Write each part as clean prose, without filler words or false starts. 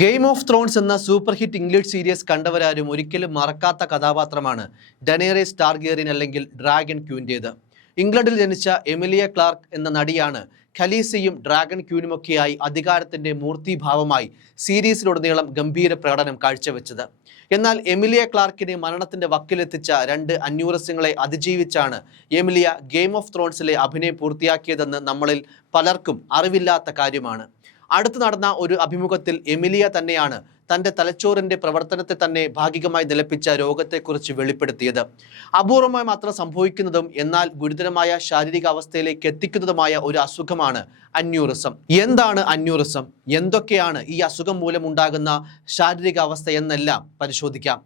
Game of Thrones എന്ന super hit English series കണ്ടവരാരും ഒരിക്കലും മറക്കാത്ത കഥാപാത്രമാണ് ഡെനേറിയസ് ടാർഗേറിയൻ അല്ലെങ്കിൽ ഡ്രാഗൺ ക്യൂൻ്റേത്. ഇംഗ്ലണ്ടിൽ ജനിച്ച എമിലിയ ക്ലാർക്ക് എന്ന നടിയാണ് ഖലീസയും ഡ്രാഗൺ ക്യൂനുമൊക്കെയായി അധികാരത്തിന്റെ മൂർത്തിഭാവമായി സീരീസിലുടനീളം ഗംഭീര പ്രകടനം കാഴ്ചവെച്ചത്. എന്നാൽ എമിലിയ ക്ലാർക്കിനെ മരണത്തിന്റെ വക്കിലെത്തിച്ച രണ്ട് അന്യൂറസ്യങ്ങളെ അതിജീവിച്ചാണ് എമിലിയ ഗെയിം ഓഫ് ത്രോൺസിലെ അഭിനയം പൂർത്തിയാക്കിയതെന്ന് നമ്മളിൽ പലർക്കും അറിവില്ലാത്ത കാര്യമാണ്. അടുത്ത് നടന്ന ഒരു അഭിമുഖത്തിൽ എമിലിയ തന്നെയാണ് തൻ്റെ തലച്ചോറിൻ്റെ പ്രവർത്തനത്തെ തന്നെ ഭാഗികമായി നിലപ്പിച്ച രോഗത്തെക്കുറിച്ച് വെളിപ്പെടുത്തിയത്. അപൂർവമായി മാത്രം സംഭവിക്കുന്നതും എന്നാൽ ഗുരുതരമായ ശാരീരിക അവസ്ഥയിലേക്ക് എത്തിക്കുന്നതുമായ ഒരു അസുഖമാണ് അന്യൂറിസം. എന്താണ് അന്യൂറിസം, എന്തൊക്കെയാണ് ഈ അസുഖം മൂലമുണ്ടാകുന്ന ശാരീരിക അവസ്ഥ എന്നെല്ലാം പരിശോധിക്കാം.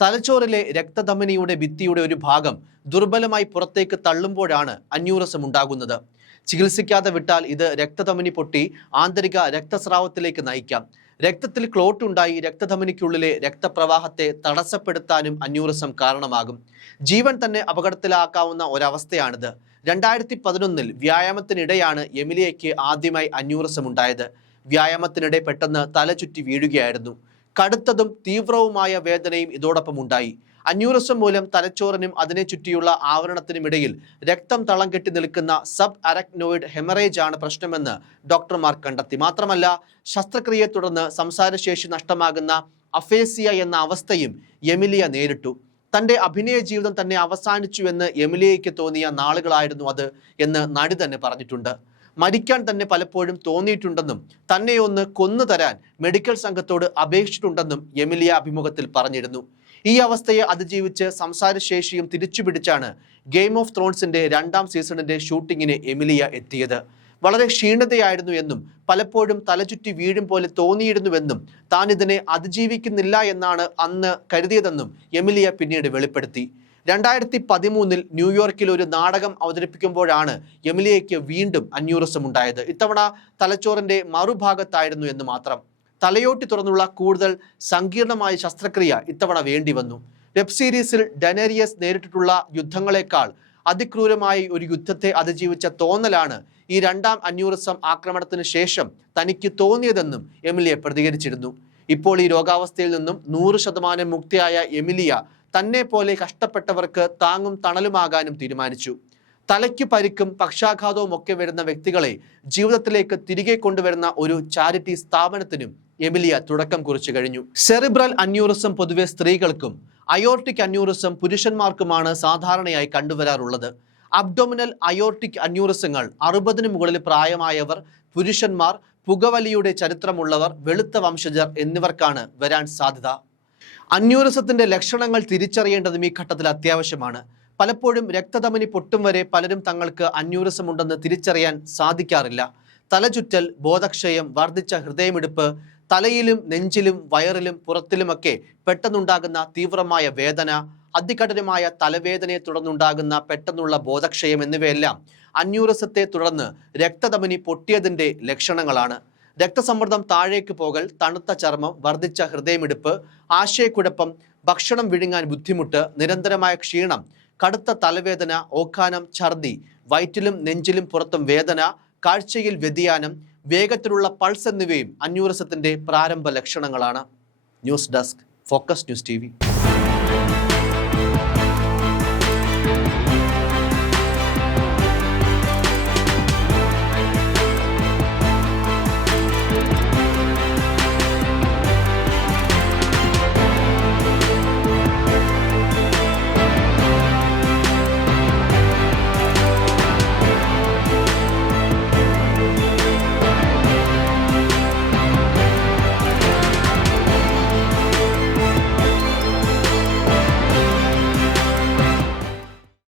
തലച്ചോറിലെ രക്തധമനിയുടെ ഭിത്തിയുടെ ഒരു ഭാഗം ദുർബലമായി പുറത്തേക്ക് തള്ളുമ്പോഴാണ് അന്യൂറിസം ഉണ്ടാകുന്നത്. ചികിത്സിക്കാതെ വിട്ടാൽ ഇത് രക്തധമനി പൊട്ടി ആന്തരിക രക്തസ്രാവത്തിലേക്ക് നയിക്കാം. രക്തത്തിൽ ക്ലോട്ട് ഉണ്ടായി രക്തധമനിക്കുള്ളിലെ രക്തപ്രവാഹത്തെ തടസ്സപ്പെടുത്താനും അന്യൂറിസം കാരണമാകും. ജീവൻ തന്നെ അപകടത്തിലാക്കാവുന്ന ഒരവസ്ഥയാണിത്. 2011 വ്യായാമത്തിനിടെയാണ് എമിലിയയ്ക്ക് ആദ്യമായി അന്യൂറിസം ഉണ്ടായത്. വ്യായാമത്തിനിടെ പെട്ടെന്ന് തല ചുറ്റി വീഴുകയായിരുന്നു. കടുത്തതും തീവ്രവുമായ വേദനയും ഇതോടൊപ്പം ഉണ്ടായി. അന്യൂറിസം മൂലം തലച്ചോറിനും അതിനെ ചുറ്റിയുള്ള ആവരണത്തിനുമിടയിൽ രക്തം തളം കെട്ടി നിൽക്കുന്ന സബ് അരക്നോയിഡ് ഹെമറേജ് ആണ് പ്രശ്നമെന്ന് ഡോക്ടർമാർ കണ്ടെത്തി. മാത്രമല്ല, ശസ്ത്രക്രിയയെ തുടർന്ന് സംസാരശേഷി നഷ്ടമാകുന്ന അഫേസിയ എന്ന അവസ്ഥയും എമിലിയ നേരിട്ടു. തൻ്റെ അഭിനയ ജീവിതം തന്നെ അവസാനിച്ചു എന്ന് എമിലിയയ്ക്ക് തോന്നിയ നാളുകളായിരുന്നു അത് എന്ന് നടി തന്നെ പറഞ്ഞിട്ടുണ്ട്. മരിക്കാൻ തന്നെ പലപ്പോഴും തോന്നിയിട്ടുണ്ടെന്നും തന്നെ ഒന്ന് കൊന്നു തരാൻ മെഡിക്കൽ സംഘത്തോട് അപേക്ഷിച്ചിട്ടുണ്ടെന്നും എമിലിയ അഭിമുഖത്തിൽ പറഞ്ഞിരുന്നു. ഈ അവസ്ഥയെ അതിജീവിച്ച് സംസാരശേഷിയും തിരിച്ചുപിടിച്ചാണ് ഗെയിം ഓഫ് ത്രോൺസിന്റെ 2ാം സീസണിന്റെ ഷൂട്ടിങ്ങിന് എമിലിയ എത്തിയത്. വളരെ ക്ഷീണിതയായിരുന്നു എന്നും പലപ്പോഴും തലചുറ്റി വീഴും പോലെ തോന്നിയിരുന്നുവെന്നും താൻ ഇതിനെ അതിജീവിക്കുന്നില്ല എന്നാണ് അന്ന് കരുതിയതെന്നും എമിലിയ പിന്നീട് വെളിപ്പെടുത്തി. 2013 ന്യൂയോർക്കിൽ ഒരു നാടകം അവതരിപ്പിക്കുമ്പോഴാണ് എമിലിയയ്ക്ക് വീണ്ടും അന്യൂറിസം ഉണ്ടായത്. ഇത്തവണ തലച്ചോറിന്റെ മറുഭാഗത്തായിരുന്നു എന്ന് മാത്രം. തലയോട്ടി തുറന്നുള്ള കൂടുതൽ സങ്കീർണമായ ശസ്ത്രക്രിയ ഇത്തവണ വേണ്ടി വന്നു. വെബ് സീരീസിൽ ഡെനേറിയസ് നേരിട്ടിട്ടുള്ള യുദ്ധങ്ങളെക്കാൾ അതിക്രൂരമായി ഒരു യുദ്ധത്തെ അതിജീവിച്ച തോന്നലാണ് ഈ 2ാം അന്യൂറിസം ആക്രമണത്തിന് ശേഷം തനിക്ക് തോന്നിയതെന്നും എമിലിയ പ്രതികരിച്ചിരുന്നു. ഇപ്പോൾ ഈ രോഗാവസ്ഥയിൽ നിന്നും 100% മുക്തിയായ എമിലിയ തന്നെ പോലെ കഷ്ടപ്പെട്ടവർക്ക് താങ്ങും തണലുമാകാനും തീരുമാനിച്ചു. തലയ്ക്ക് പരിക്കും പക്ഷാഘാതവും ഒക്കെ വരുന്ന വ്യക്തികളെ ജീവിതത്തിലേക്ക് തിരികെ കൊണ്ടുവരുന്ന ഒരു ചാരിറ്റി സ്ഥാപനത്തിനും എമിലിയ തുടക്കം കുറിച്ചു കഴിഞ്ഞു. സെറിബ്രൽ അന്യൂറിസം പൊതുവെ സ്ത്രീകൾക്കും അയോർട്ടിക് അന്യൂറിസം പുരുഷന്മാർക്കുമാണ് സാധാരണയായി കണ്ടുവരാറുള്ളത്. അബ്ഡോമിനൽ അയോർട്ടിക് അന്യൂറിസങ്ങൾ 60-ന് മുകളിൽ പ്രായമായവർ, പുരുഷന്മാർ, പുകവലിയുടെ ചരിത്രമുള്ളവർ, വെളുത്ത വംശജർ എന്നിവർക്കാണ് വരാൻ സാധ്യത. അന്യൂറിസത്തിന്റെ ലക്ഷണങ്ങൾ തിരിച്ചറിയേണ്ടതും ഈ ഘട്ടത്തിൽ അത്യാവശ്യമാണ്. പലപ്പോഴും രക്തധമനി പൊട്ടും വരെ പലരും തങ്ങൾക്ക് അന്യൂറിസം ഉണ്ടെന്ന് തിരിച്ചറിയാൻ സാധിക്കാറില്ല. തലചുറ്റൽ, ബോധക്ഷയം, വർദ്ധിച്ച ഹൃദയമിടിപ്പ്, തലയിലും നെഞ്ചിലും വയറിലും പുറത്തിലുമൊക്കെ പെട്ടെന്നുണ്ടാകുന്ന തീവ്രമായ വേദന, അതികഠിനമായ തലവേദനയെ തുടർന്നുണ്ടാകുന്ന പെട്ടെന്നുള്ള ബോധക്ഷയം എന്നിവയെല്ലാം അന്യൂറിസത്തെ തുടർന്ന് രക്തധമനി പൊട്ടിയതിൻ്റെ ലക്ഷണങ്ങളാണ്. രക്തസമ്മർദ്ദം താഴേക്ക് പോകൽ, തണുത്ത ചർമ്മം, വർദ്ധിച്ച ഹൃദയമിടിപ്പ്, ആശയക്കുഴപ്പം, ഭക്ഷണം വിഴുങ്ങാൻ ബുദ്ധിമുട്ട്, നിരന്തരമായ ക്ഷീണം, കടുത്ത തലവേദന, ഓക്കാനം, ഛർദി, വയറ്റിലും നെഞ്ചിലും പുറത്തും വേദന, കാഴ്ചയിൽ വ്യതിയാനം, വേഗത്തിലുള്ള പൾസ് എന്നിവയും അന്യൂറിസത്തിന്റെ പ്രാരംഭ ലക്ഷണങ്ങളാണ്. News desk, focus news TV.